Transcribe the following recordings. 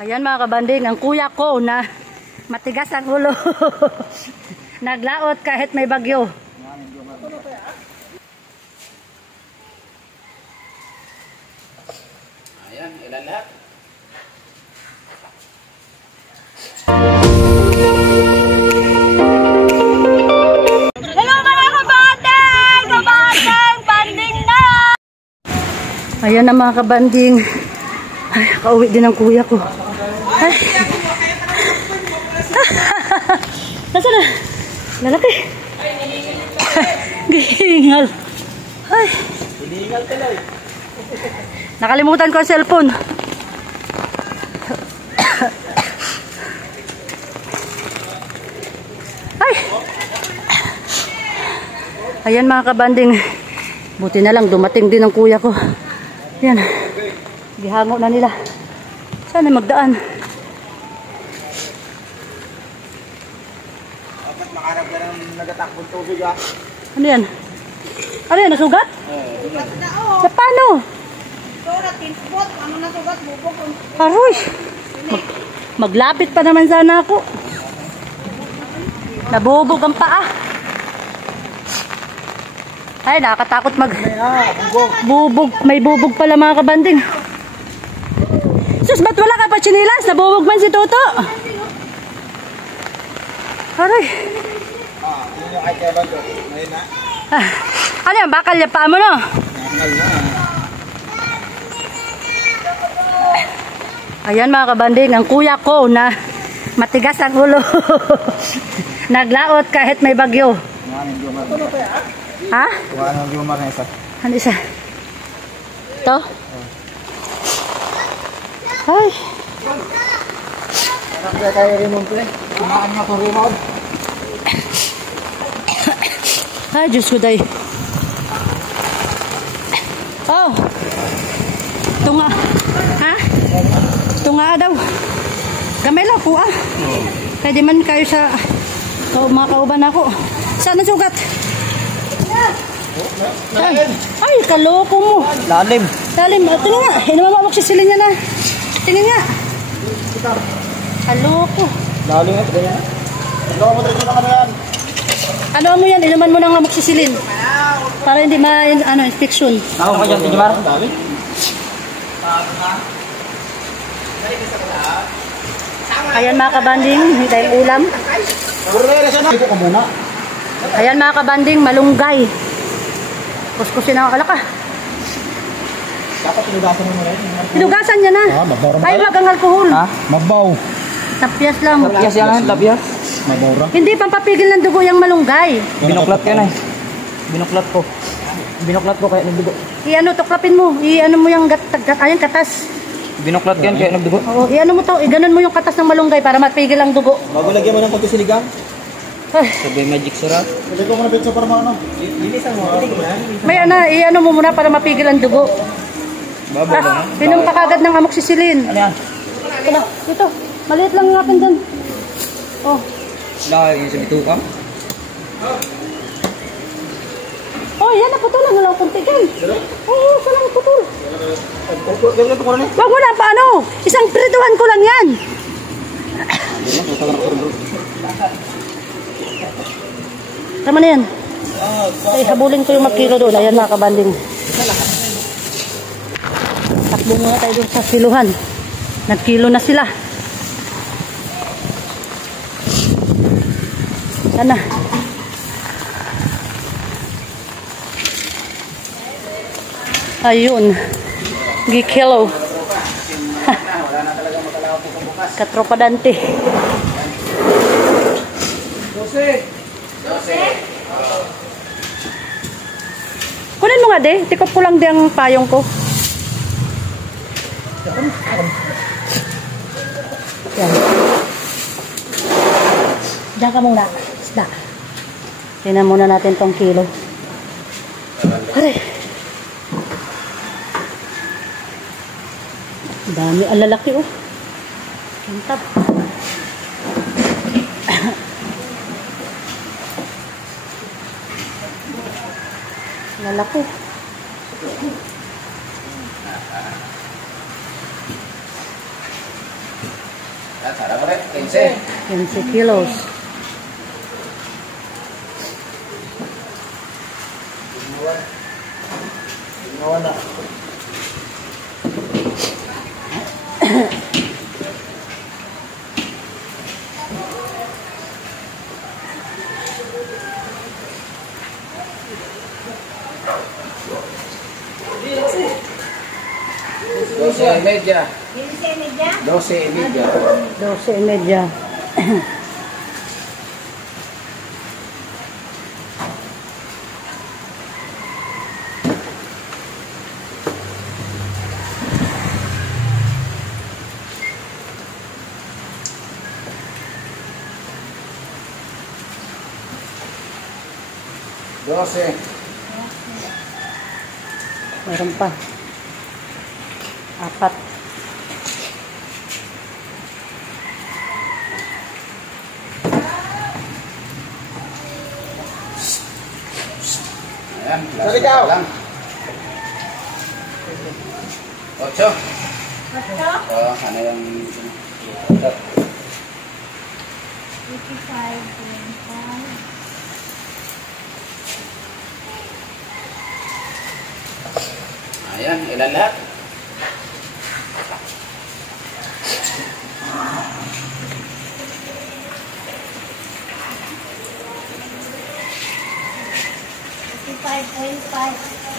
Ayan mga kabanding, ang kuya ko na matigas ang ulo. Naglaot kahit may bagyo. Ayan, ilan lahat? Hello mga kabanding! Kabanding! Banding na! Ayan na mga kabanding. Ay, kauwi din ang kuya ko. Ay. Nasaan na? Lalaki. Gihingal. Ay. Hiningal tuloy. Nakalimutan ko ang cellphone. Ay. Ayan mga kabanding. Buti na lang dumating din ang kuya ko. Yan. Gihango na nila. Sana magdaan. Dapat makarap na ng nagatakbong tubig ah. Ano yan? Ano yan? Nasugat? Sugat na oh. Sa paano? Sugat, tinspot. Ano na sugat? Bubog. Aroy! Maglapit pa naman sana ako. Nabubog ang paa. Ay, nakakatakot bubog. May bubog pala mga kabanding. Sus, ba't wala ka pa chinilas? Nabubog man si Toto. Aray. Yun yung kaya bago. Ngayon na. Ano yan? Bakal yung paa mo no? Nakal na. Ayan mga kabanding, ang kuya ko na matigas ang ulo. Naglaot kahit may bagyo. Ngayon yung Jomar. Ha? Kuhaan yung Jomar na isa. Ano isa? Ito? Ay. Kaya tayo rin mong play. Kumaan nga kung remote. Ay, Diyos ko day. Oh. Tunga. Ha? Tunga daw. Gamay lang po ah. Pwede man kayo sa mga kauban ako. Saan ang sugat? Ay, kaloko mo. Lalim. Lalim. Tingnan nga. Hinamamawag si Silin niya na. Tingnan nga. Kaloko. Lalim ito. Ganyan na. Nagawa mo dito na kami yan. Ano mo yan? Inuman mo ng amoxicillin. Para hindi infection. Ako ka dyan, Jomar. Dali. Ayan mga kabanding, hindi tayong ulam. Ito ko muna. Ayan mga kabanding, malunggay. Kuskusin na, ala ka. Dapat pinugasan mo rin. Pinugasan niya na. Mabaw. Ay, wag ang alkohol. Ha? Mabaw. Tapyas lang. Tapyas yan, tapyas. Mabaw ra. Hindi pampapigil ng dugo yung malunggay. Binuklat ka na eh. Binuklat ko. Binuklat ko kaya nagdugo. Tuklapin mo. Mo yung katas. Binuklat yan kaya nagdugo. Oo, mo to. Iganon mo yung katas ng malunggay para mapigil ang dugo. Bago lagyan mo ng konti siligang. Ay. Sabi magic syrup. Lagyan ko muna pizza para maano. Linisan mo. May mo muna para mapigil ang dugo. Babaw ba? Pinom pa kagad ng amoxicillin. Ano yan? Ito. Maliit lang ng akin dun. Oh. Lagyan sa bituka. Oh, yan na putulan. Wala akong tigan. Oo, salang putol. Wag mo na, paano? Isang prituhan ko lang yan. Tama na yan. Ay, habulin ko yung magkilo doon. Ayan mga kabanding. Takbo muna tayo doon sa kiluhan. Nagkilo na sila. Sana. Ayun. Gikilo. Katropa Dante. 12. Kunin mo nga de. Tikop ko lang di ang payong ko. Yan. Diyan ka muna. Isda. Tingnan muna natin tong kilo. Aray. Dami. Ang lalaki oh. Kintab. Lalaki. Sarap ulit. 15. 15 kilos. Wala. Doce y media. 12 y media. 12:30. Meron pa. 4. Ayan, last lang. 8. Oh, ano yung... 85.5. Ayan, ilan lahat?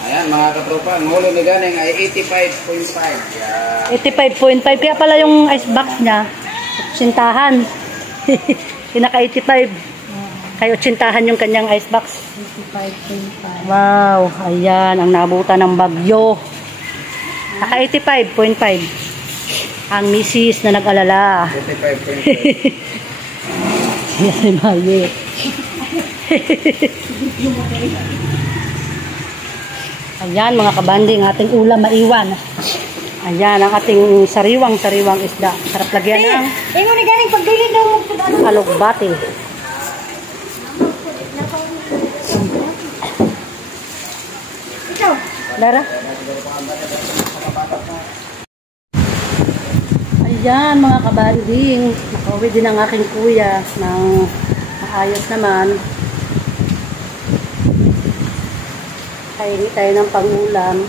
Ayan mga katropa, ang huli ni Ganing ay 85.5. Yeah. 85.5. Kaya pala yung ice box niya, sintahan. Pinaka 85. Kaya sintahan yung kanyang ice box. 85.5. Wow, ayan ang nabutan ng bagyo. Naka 85.5. Ang misis na nag-alala. 85.5. Yes, si Maye. Ayan mga kabanding, ating ulam maiwan. Ayan ang ating sariwang isda. Sarap lagyan ng Ingon ni galing pagdili daw mo pud ano. alugbati. Ikaw. Lara? Ayan mga kabanding, nakauwi din ang aking kuya ng maayos naman. Kaini tayo ng pangulam.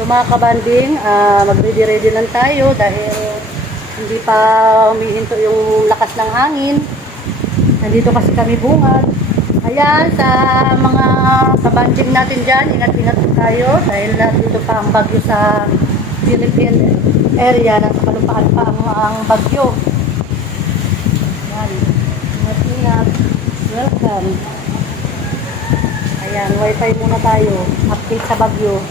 So mga kabanding, mag-ready lang tayo dahil hindi pa humihinto yung lakas ng hangin. Nandito kasi kami bungad. Ayan, sa mga kabanding natin dyan, ingat-ingat tayo dahil nandito pa ang bagyo sa Philippine area, nasa kalupaan pa ang bagyo. Ayan, ingat-ingat. Welcome. Ayan, wifi muna tayo. Update sa bagyo.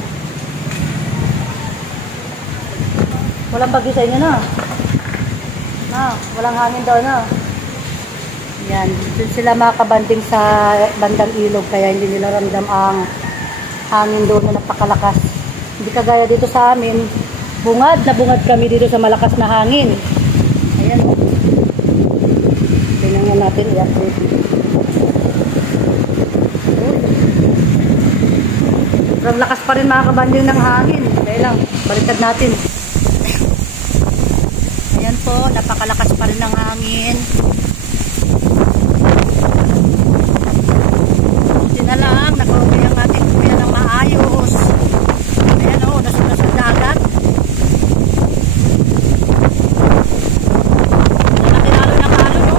Walang bagyo sa inyo na. Walang hangin daw na. Yan, dun sila makabanding sa bandang ilog kaya hindi nila ramdam ang hangin doon na napakalakas. Hindi kagaya dito sa amin, bungad na bungad kami dito sa malakas na hangin. Ayan o. Tingnan natin i-update. Sobrang lakas pa rin mga kabanding ng hangin. Dahil lang, baliktad natin. Ayan po, napakalakas pa rin ng hangin. Buti na lang, nakauwi ang ating kuya ng maayos. Ayan o, nasulas ang dagat. Lalo ng alon o.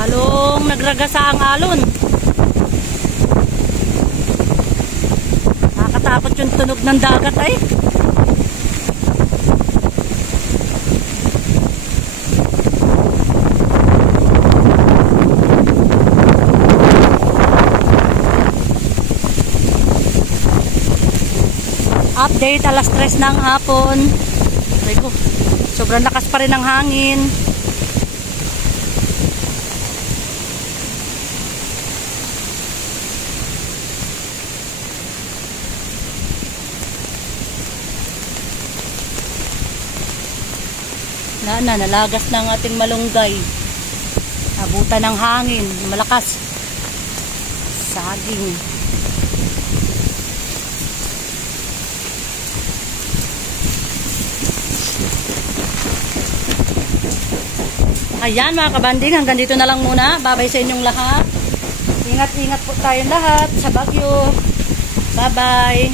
Lalong nagragasa ang alon. Nakakatakot yung tunog ng dagat ay. Update, alas 3 ng hapon. Sobrang lakas pa rin ng hangin. Nalagas na ang ating malunggay. Abutan ng hangin, malakas. Saging. Ayan mga kabanding, hanggang dito na lang muna. Babay sa inyong lahat. Ingat-ingat po tayong lahat sa Baguio. Bye-bye.